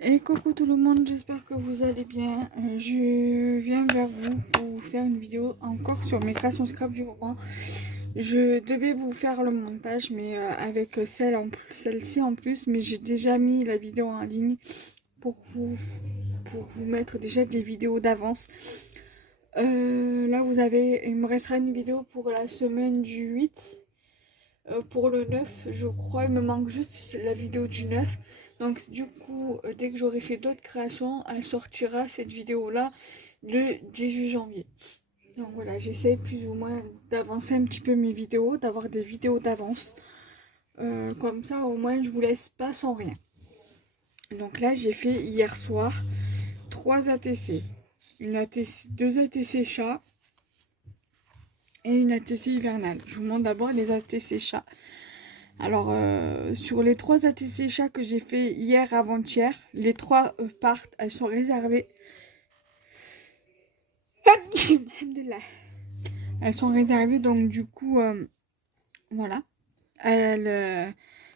Et coucou tout le monde, j'espère que vous allez bien. Je viens vers vous pour vous faire une vidéo encore sur mes créations scrap du moment. Je devais vous faire le montage, mais avec celle-ci en plus, mais j'ai déjà mis la vidéo en ligne pour vous mettre déjà des vidéos d'avance. Là, il me restera une vidéo pour la semaine du 8. Pour le 9, je crois, il me manque juste la vidéo du 9. Donc du coup, dès que j'aurai fait d'autres créations, elle sortira cette vidéo-là le 18 janvier. Donc voilà, j'essaie plus ou moins d'avancer un petit peu mes vidéos, d'avoir des vidéos d'avance. Comme ça, au moins, je vous laisse pas sans rien. Donc là, j'ai fait hier soir 3 ATC. Deux ATC chat et une ATC hivernale. Je vous montre d'abord les ATC chat. Alors, sur les 3 ATC chats que j'ai fait hier avant-hier, les 3 partent, elles sont réservées. Elles sont réservées, donc du coup, voilà.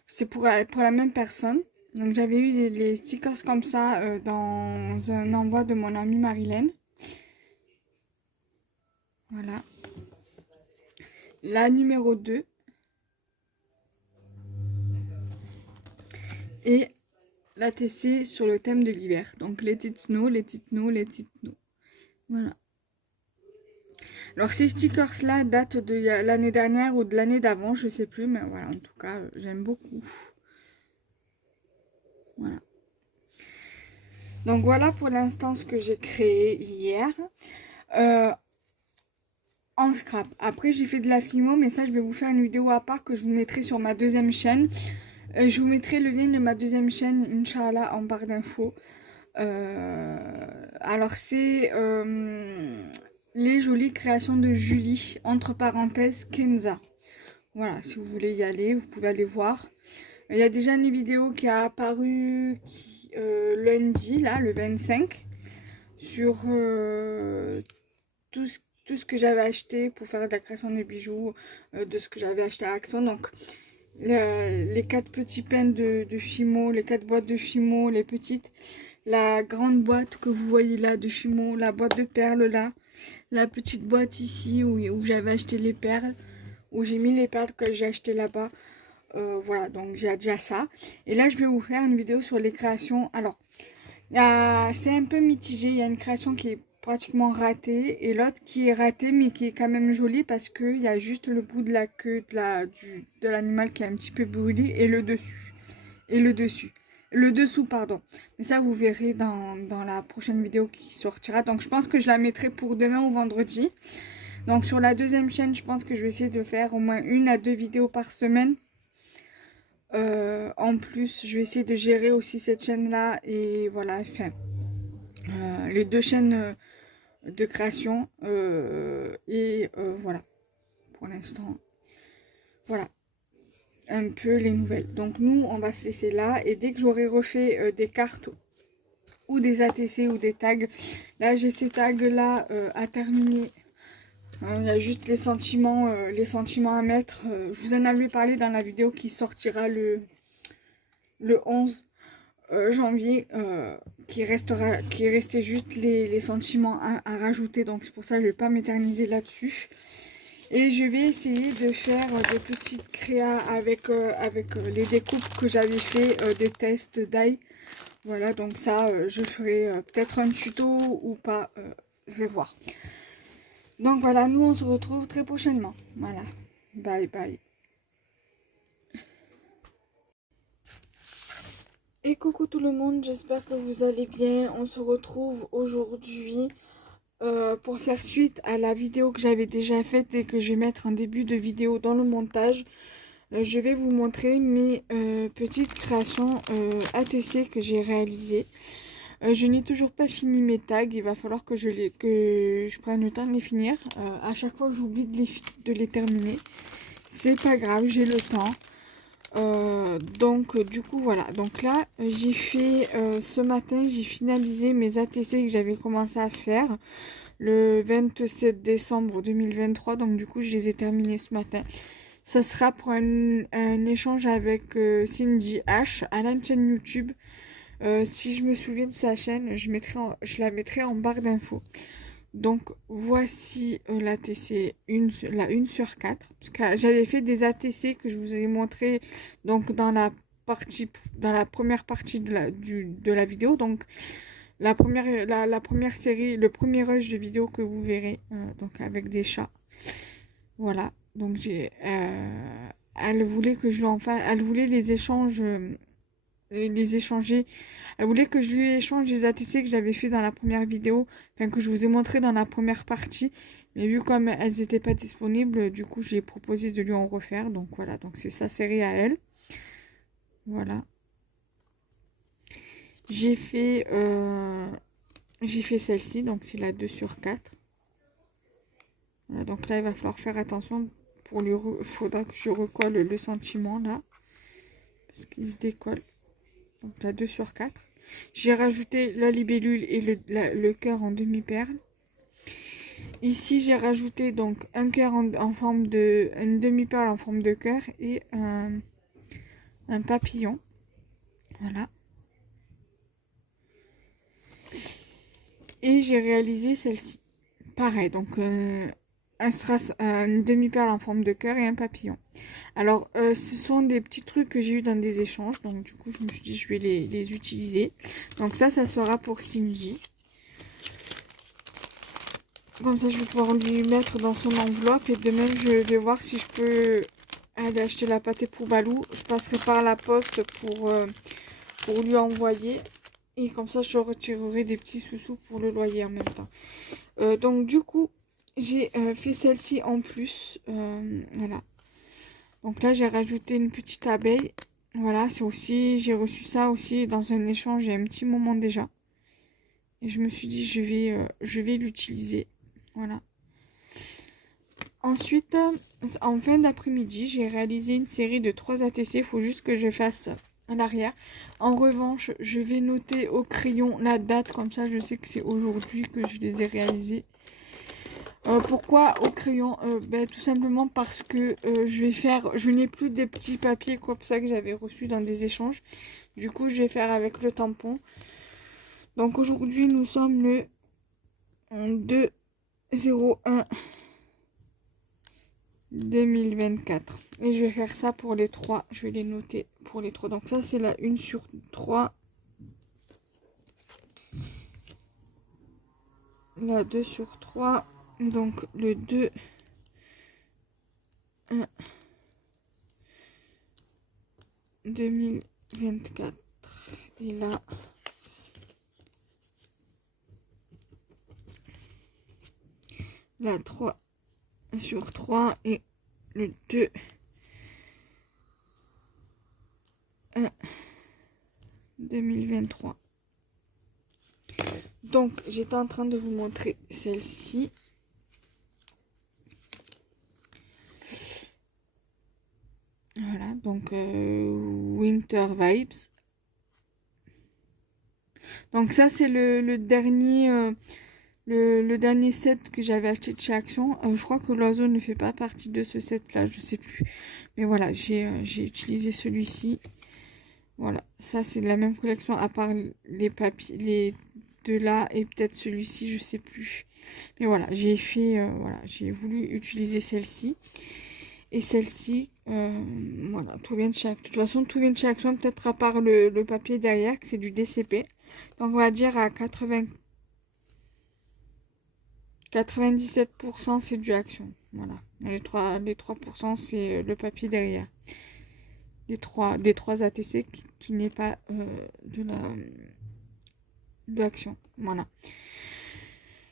C'est pour la même personne. Donc j'avais eu les stickers comme ça dans un envoi de mon amie Marilène. Voilà. La numéro 2. Et la TC sur le thème de l'hiver. Donc les petites snow, les petites snow, les petites snow. Voilà. Alors ces stickers là datent de l'année dernière ou de l'année d'avant, je sais plus, mais voilà, en tout cas, j'aime beaucoup. Voilà. Donc voilà pour l'instant ce que j'ai créé hier. En scrap. Après j'ai fait de la Fimo, mais ça je vais vous faire une vidéo à part que je vous mettrai sur ma deuxième chaîne. Je vous mettrai le lien de ma deuxième chaîne, Inch'Allah, en barre d'infos. Alors c'est les jolies créations de Julie, entre parenthèses Kenza. Voilà, si vous voulez y aller, vous pouvez aller voir. Il y a déjà une vidéo qui a apparu lundi, là, le 25, sur tout ce que j'avais acheté pour faire de la création de bijoux, de ce que j'avais acheté à Action. Donc, les 4 petits pens de Fimo, les 4 boîtes de Fimo, les petites, la grande boîte que vous voyez là de Fimo, la boîte de perles là, la petite boîte ici où j'avais acheté les perles, où j'ai mis les perles que j'ai acheté là-bas. Voilà, donc j'ai déjà ça. Et là, je vais vous faire une vidéo sur les créations. Alors, c'est un peu mitigé. Il y a une création qui est pratiquement ratée et l'autre qui est ratée mais qui est quand même jolie parce qu'il y a juste le bout de la queue de l'animal qui est un petit peu brûlé et le dessus. Et le dessus. Le dessous, pardon. Mais ça, vous verrez dans la prochaine vidéo qui sortira. Donc, je pense que je la mettrai pour demain ou vendredi. Donc, sur la deuxième chaîne, je pense que je vais essayer de faire au moins 1 à 2 vidéos par semaine. En plus, je vais essayer de gérer aussi cette chaîne-là et voilà, enfin, les 2 chaînes de création voilà, pour l'instant, voilà, un peu les nouvelles. Donc nous, on va se laisser là et dès que j'aurai refait des cartes ou des ATC ou des tags, là j'ai ces tags-là à terminer. Il y a juste les sentiments à mettre. Je vous en avais parlé dans la vidéo qui sortira le 11 janvier, qui restait juste les sentiments à rajouter. Donc c'est pour ça que je vais pas m'éterniser là-dessus. Et je vais essayer de faire des petites créas avec les découpes que j'avais fait des tests d'ail. Voilà, donc ça, je ferai peut-être un tuto ou pas, je vais voir. Donc voilà, nous on se retrouve très prochainement. Voilà, bye bye. Et coucou tout le monde, j'espère que vous allez bien. On se retrouve aujourd'hui pour faire suite à la vidéo que j'avais déjà faite et que je vais mettre en début de vidéo dans le montage. Je vais vous montrer mes petites créations ATC que j'ai réalisées. Je n'ai toujours pas fini mes tags, il va falloir que je prenne le temps de les finir. À chaque fois j'oublie de les terminer. C'est pas grave, j'ai le temps. Donc du coup voilà, donc là j'ai fait ce matin, j'ai finalisé mes ATC que j'avais commencé à faire le 27 décembre 2023, donc du coup je les ai terminés ce matin. Ça sera pour un échange avec Cindy H à la chaîne YouTube. Si je me souviens de sa chaîne, je la mettrai en barre d'infos. Donc voici l'ATC, la 1 sur 4. Parce que j'avais fait des ATC que je vous ai montré donc dans la première partie de la vidéo. Donc la première série, le premier rush de vidéo que vous verrez, donc avec des chats. Voilà. Donc elle voulait que je lui en fasse, elle voulait les échanges. Les échanger. Elle voulait que je lui échange les ATC que j'avais fait dans la première vidéo, enfin que je vous ai montré dans la première partie. Mais vu comme elles n'étaient pas disponibles, du coup je lui ai proposé de lui en refaire. Donc voilà, donc c'est sa série à elle. Voilà. J'ai fait celle-ci, donc c'est la 2 sur 4. Voilà, donc là il va falloir faire attention. Faudra que je recolle le sentiment là. Parce qu'il se décolle. Donc la 2 sur 4. J'ai rajouté la libellule et le cœur en demi-perle. Ici j'ai rajouté donc un cœur en forme de... une demi-perle en forme de cœur et un papillon. Voilà. Et j'ai réalisé celle-ci. Pareil, donc une demi-perle en forme de cœur et un papillon. Alors, ce sont des petits trucs que j'ai eu dans des échanges. Donc, du coup, je me suis dit, je vais les utiliser. Donc, ça sera pour Cindy. Comme ça, je vais pouvoir lui mettre dans son enveloppe. Et de même, je vais voir si je peux aller acheter la pâtée pour Balou. Je passerai par la poste pour lui envoyer. Et comme ça, je retirerai des petits sous-sous pour le loyer en même temps. Donc, du coup, j'ai fait celle-ci en plus. Voilà. Donc là, j'ai rajouté une petite abeille. Voilà, j'ai reçu ça aussi dans un échange il y a un petit moment déjà. Et je me suis dit, je vais l'utiliser. Voilà. Ensuite, en fin d'après-midi, j'ai réalisé une série de 3 ATC. Il faut juste que je fasse à l'arrière. En revanche, je vais noter au crayon la date. Comme ça, je sais que c'est aujourd'hui que je les ai réalisés. Pourquoi au crayon? Tout simplement parce que je n'ai plus des petits papiers comme ça que j'avais reçus dans des échanges. Du coup, je vais faire avec le tampon. Donc aujourd'hui, nous sommes le 2/01/2024. Et je vais faire ça pour les 3. Je vais les noter pour les 3. Donc ça, c'est la 1 sur 3. La 2 sur 3. Donc le 2 1 2024 et là la 3 sur 3 et le 2 1 2023. Donc j'étais en train de vous montrer celle-ci. Voilà, donc Winter Vibes. Donc ça c'est le dernier le dernier set que j'avais acheté de chez Action. Je crois que l'oiseau ne fait pas partie de ce set là, je sais plus. Mais voilà, j'ai utilisé celui-ci. Voilà, ça c'est de la même collection à part les papiers, les deux là et peut-être celui-ci, je sais plus. Mais voilà, j'ai fait voilà, j'ai voulu utiliser celle-ci. Et celle-ci, voilà, tout vient de chez Action. De toute façon, tout vient de chez Action, peut-être à part le papier derrière, que c'est du DCP. Donc, on va dire à 97%, c'est du Action. Voilà. Les 3% c'est le papier derrière. Des 3 ATC qui n'est pas d'Action. Voilà.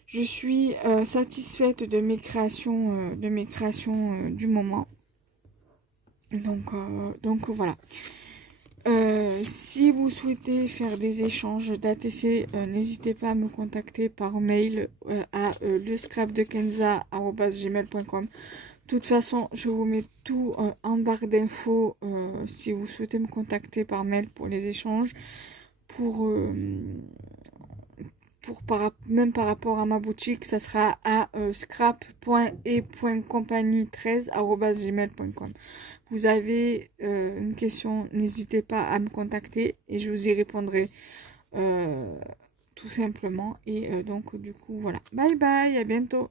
Je suis satisfaite de mes créations, du moment. Donc voilà. Si vous souhaitez faire des échanges d'ATC, n'hésitez pas à me contacter par mail à lescrapdekenza@gmail.com. De toute façon, je vous mets tout en barre d'infos si vous souhaitez me contacter par mail pour les échanges. Même par rapport à ma boutique, ça sera à scrap.e.compagnie13@gmail.com. vous avez une question, n'hésitez pas à me contacter et je vous y répondrai tout simplement. Et donc du coup voilà, bye bye, à bientôt.